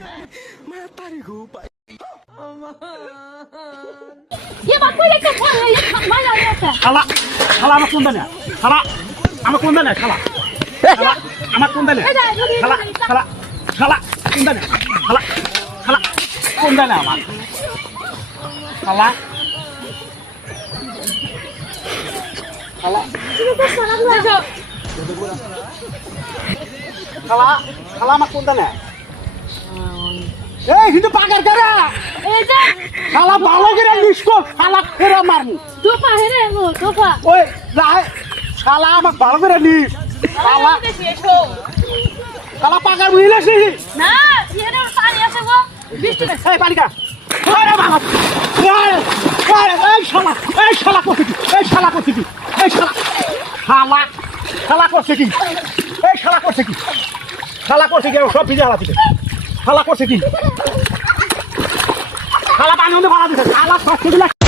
Matarin ko pa. ये बात कोई एक फोन है ये मार रहा है শালা শালা আমার কোন দানে শালা আমার কোন দানে শালা শালা আমার কোন দানে শালা শালা শালা কোন দানে শালা শালা কোন দানে আমার শালা শালা শালা শালা আমার কোন দানে এই কিন্তু পাগার করে এই যে শালা ভালো করে নিষ্কো শালা ফেরা মারমু তোফা হে রে ও তোফা ওই রায় শালা আমার ভালো করে নিস শালা শালা পাগার বুঝিস না এর পানি আছে গো বৃষ্টি এই পালিকা আরে বাবা আরে এই শালা করছে কি এই শালা করছে কি এই শালা শালা শালা করছে কি এই শালা করছে কি শালা করছে কি সব ভিজে হালা দিতে শালা করছে কি শালা পানি মধ্যে ভাড়া দিতে শালা সব